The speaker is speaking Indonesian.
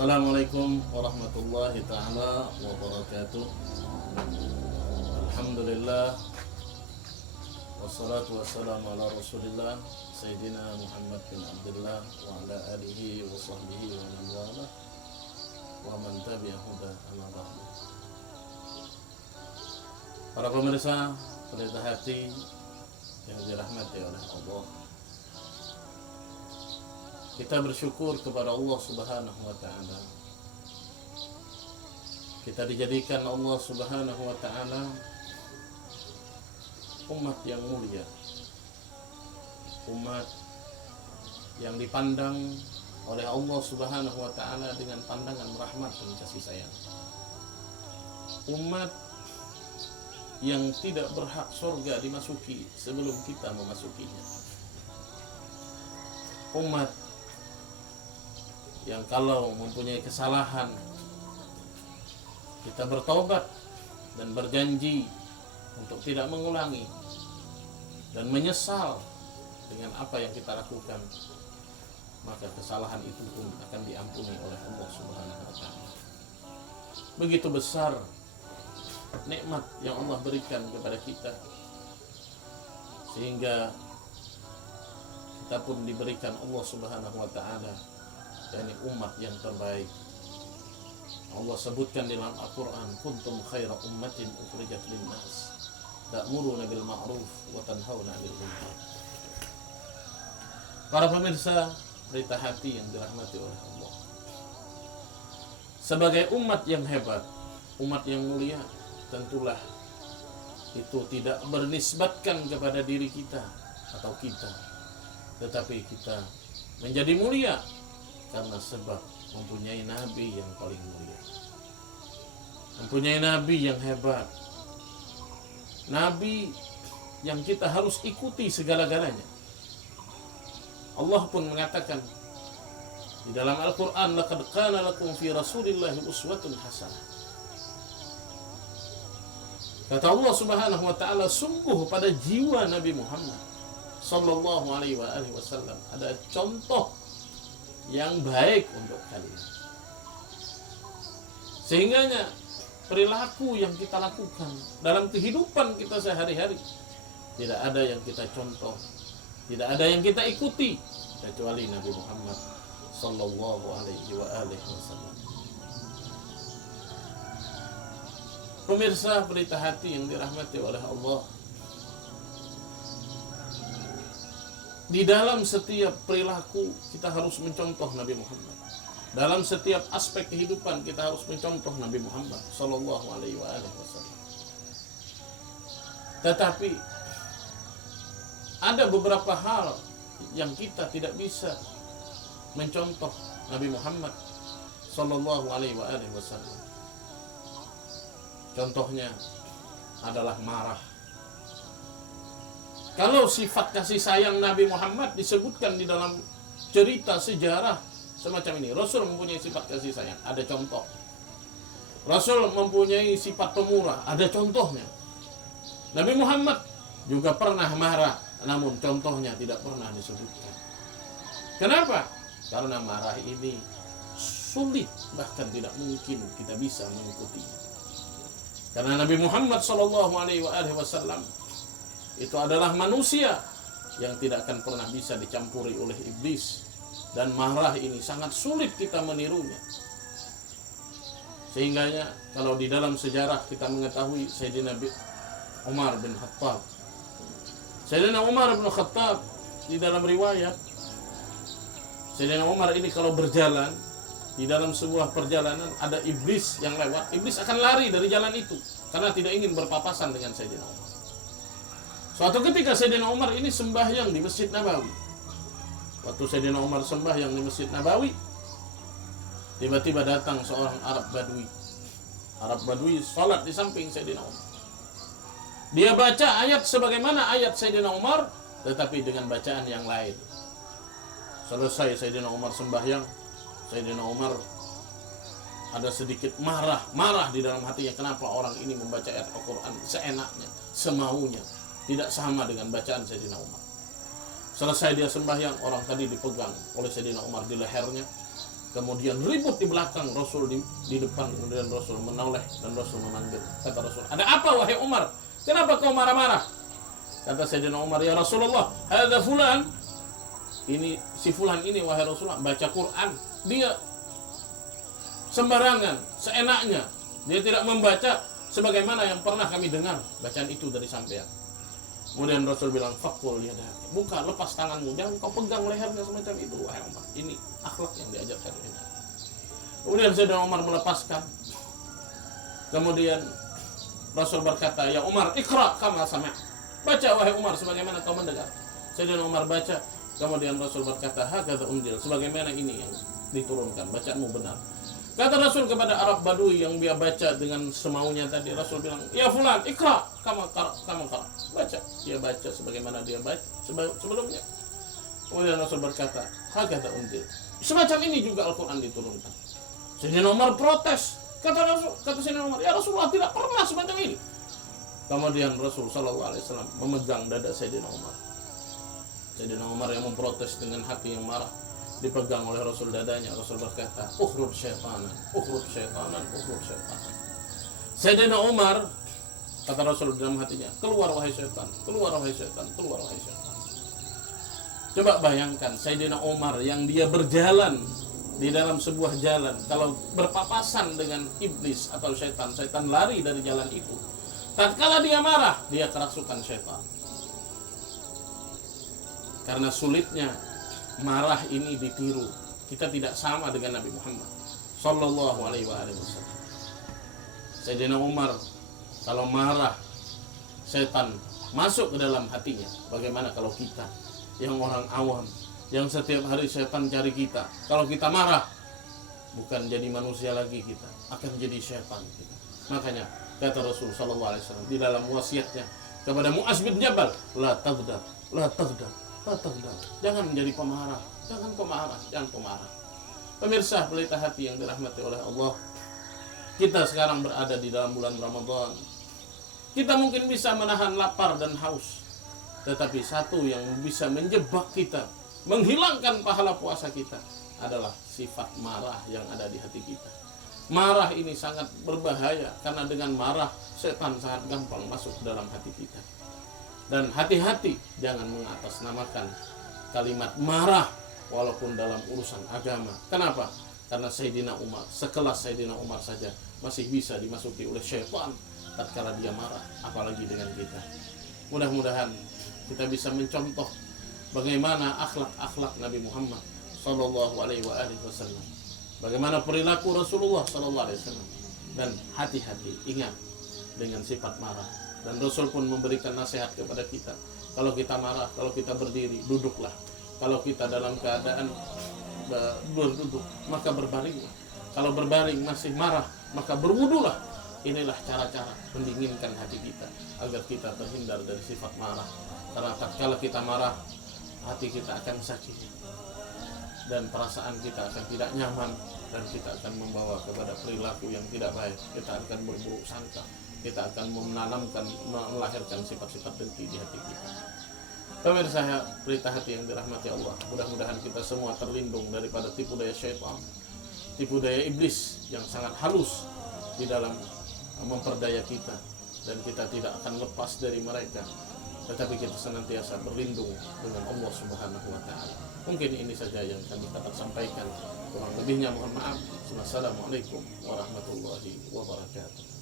Assalamualaikum warahmatullahi ta'ala wabarakatuh. Alhamdulillah, wassalatu wassalamu ala rasulillah Sayyidina Muhammad bin Abdullah wa ala alihi wa sahbihi wa man wala wa man tabi'ahuda amma ba'du. Para pemirsa Pelita Hati yang dirahmati oleh Allah, kita bersyukur kepada Allah Subhanahu wa ta'ala. Kita dijadikan Allah Subhanahu wa ta'ala umat yang mulia, umat yang dipandang oleh Allah Subhanahu wa ta'ala dengan pandangan rahmat dan kasih sayang, umat yang tidak berhak surga dimasuki sebelum kita memasukinya, umat yang kalau mempunyai kesalahan kita bertaubat dan berjanji untuk tidak mengulangi dan menyesal dengan apa yang kita lakukan, maka kesalahan itu pun akan diampuni oleh Allah Subhanahu wa ta'ala. Begitu besar nikmat yang Allah berikan kepada kita, sehingga kita pun diberikan Allah Subhanahu wa ta'ala yakni umat yang terbaik. Allah sebutkan di dalam Al-Quran, kuntum khaira ummatin ukhrijat linnas ta'muruna bil ma'ruf wa tanhauna 'anil munkar. Para pemirsa Pelita Hati yang dirahmati oleh Allah, sebagai umat yang hebat, umat yang mulia, tentulah itu tidak bernisbatkan kepada diri kita atau kita, tetapi kita menjadi mulia karena sebab mempunyai nabi yang paling mulia, mempunyai nabi yang hebat, nabi yang kita harus ikuti segala-galanya. Allah pun mengatakan di dalam Al-Quran, laqad kana lakum fi rasulillahi uswatun hasanah. Kata Allah Subhanahu wa ta'ala, sungguh pada jiwa Nabi Muhammad sallallahu alaihi wasallam ada contoh yang baik untuk kalian. Sehingganya perilaku yang kita lakukan dalam kehidupan kita sehari-hari tidak ada yang kita contoh, tidak ada yang kita ikuti kecuali Nabi Muhammad sallallahu alaihi wasallam. Pemirsa Pelita Hati yang dirahmati oleh Allah, di dalam setiap perilaku kita harus mencontoh Nabi Muhammad. Dalam setiap aspek kehidupan kita harus mencontoh Nabi Muhammad sallallahu alaihi wasallam. Tetapi ada beberapa hal yang kita tidak bisa mencontoh Nabi Muhammad sallallahu alaihi wasallam. Contohnya adalah marah. Kalau sifat kasih sayang Nabi Muhammad disebutkan di dalam cerita sejarah semacam ini, Rasul mempunyai sifat kasih sayang, ada contoh. Rasul mempunyai sifat pemurah, ada contohnya. Nabi Muhammad juga pernah marah, namun contohnya tidak pernah disebutkan. Kenapa? Karena marah ini sulit, bahkan tidak mungkin kita bisa mengikutinya. Karena Nabi Muhammad SAW itu adalah manusia yang tidak akan pernah bisa dicampuri oleh iblis, dan marah ini sangat sulit kita menirunya. Sehingganya kalau di dalam sejarah kita mengetahui Sayyidina Umar bin Khattab. Sayyidina Umar bin Khattab di dalam riwayat, Sayyidina Umar ini kalau berjalan di dalam sebuah perjalanan ada iblis yang lewat, iblis akan lari dari jalan itu karena tidak ingin berpapasan dengan Sayyidina Umar. Suatu ketika Sayyidina Umar ini sembahyang di Masjid Nabawi. Waktu Sayyidina Umar sembahyang di Masjid Nabawi, tiba-tiba datang seorang Arab Badui. Arab Badui salat di samping Sayyidina Umar. Dia baca ayat sebagaimana ayat Sayyidina Umar, tetapi dengan bacaan yang lain. Selesai Sayyidina Umar sembahyang, Sayyidina Umar ada sedikit marah di dalam hatinya. Kenapa orang ini membaca ayat Al-Quran seenaknya, semaunya, tidak sama dengan bacaan Sayyidina Umar. Selesai dia sembahyang, orang tadi dipegang oleh Sayyidina Umar di lehernya, Kemudian ribut di belakang, Rasul di depan. Kemudian Rasul menoleh dan Rasul memanggil. Kata Rasul, ada apa wahai Umar? Kenapa kau marah-marah? Kata Sayyidina Umar, ya Rasulullah, hadza fulan. Ini si fulan ini wahai Rasulullah baca Quran. Dia sembarangan, seenaknya. Dia tidak membaca sebagaimana yang pernah kami dengar bacaan itu dari sampean. Kemudian Rasul bilang, fakul yadah, buka, lepas tanganmu, jangan kau pegang lehernya semacam itu wahai Umar. Ini akhlak yang diajarkan kita. Kemudian Sayyidina Umar melepaskan. Kemudian Rasul berkata, ya Umar, ikra kama sama'. Baca wahai Umar sebagaimana kau mendengar. Sayyidina Umar baca. Kemudian Rasul berkata, hakadha unzil, sebagaimana ini yang diturunkan, bacaanmu benar. Kata Rasul kepada Arab Badui yang dia baca dengan semaunya tadi, Rasul bilang, ya fulan, ikra kama qara, baca. Dia baca sebagaimana dia baca sebelumnya. Kemudian Rasul berkata, hakadha unzil, semacam ini juga Al-Quran diturunkan. Sayyidina Umar protes. Kata Sayyidina Umar, ya Rasulullah tidak pernah semacam ini. Kemudian Rasul sallallahu alaihi wasallam memegang dada Sayyidina Umar. Sayyidina Umar yang memprotes dengan hati yang marah, dipegang oleh Rasul dadanya. Rasul berkata, ukhrub syaitanan, ukhrub syaitanan, ukhrub syaitanan. Sayyidina Umar, kata Rasul dalam hatinya, keluar wahai syaitan, keluar wahai syaitan, keluar wahai syaitan. Coba bayangkan Sayyidina Umar yang dia berjalan di dalam sebuah jalan, kalau berpapasan dengan iblis atau syaitan, syaitan lari dari jalan itu. Tatkala dia marah, dia kerasukan syaitan. Karena sulitnya marah ini ditiru. Kita tidak sama dengan Nabi Muhammad sallallahu alaihi wasallam. Sayyidina Umar kalau marah, setan masuk ke dalam hatinya. Bagaimana kalau kita yang orang awam, yang setiap hari setan cari kita, kalau kita marah, bukan jadi manusia lagi kita, akan jadi setan kita. Makanya kata Rasul sallallahu alaihi wasallam di dalam wasiatnya kepada Mu'az bin Jabal, la taghdab, la taghdab, la taghdab. Jangan menjadi pemarah, jangan pemarah, jangan pemarah. Pemirsa pelita hati yang dirahmati oleh Allah, kita sekarang berada di dalam bulan Ramadan. Kita mungkin bisa menahan lapar dan haus, tetapi satu yang bisa menjebak kita, menghilangkan pahala puasa kita adalah sifat marah yang ada di hati kita. Marah ini sangat berbahaya karena dengan marah setan sangat gampang masuk ke dalam hati kita. Dan hati-hati jangan mengatasnamakan kalimat marah walaupun dalam urusan agama. Kenapa? Karena Sayyidina Umar, sekelas Sayyidina Umar saja masih bisa dimasuki oleh syaitan tatkala dia marah, apalagi dengan kita. Mudah-mudahan kita bisa mencontoh bagaimana akhlak-akhlak Nabi Muhammad sallallahu alaihi wasallam. Bagaimana perilaku Rasulullah sallallahu alaihi wasallam, dan hati-hati ingat dengan sifat marah. Dan Rasul pun memberikan nasihat kepada kita. Kalau kita marah, kalau kita berdiri, duduklah. Kalau kita dalam keadaan berduduk, maka berbaringlah. Kalau berbaring masih marah, maka berwudulah. Inilah cara-cara mendinginkan hati kita agar kita terhindar dari sifat marah. Karena tatkala kita marah, hati kita akan sakit dan perasaan kita akan tidak nyaman, dan kita akan membawa kepada perilaku yang tidak baik. Kita akan berburuk sangka, kita akan melahirkan sifat-sifat dengki di hati kita. Pemirsa pelita hati yang dirahmati Allah, mudah-mudahan kita semua terlindung daripada tipu daya syaitan, tipu daya iblis yang sangat halus di dalam memperdaya kita, dan kita tidak akan lepas dari mereka, tetapi kita senantiasa berlindung dengan Allah Subhanahu wa taala. Mungkin ini saja yang kami dapat sampaikan. Kurang lebihnya mohon maaf. Wassalamualaikum warahmatullahi wabarakatuh.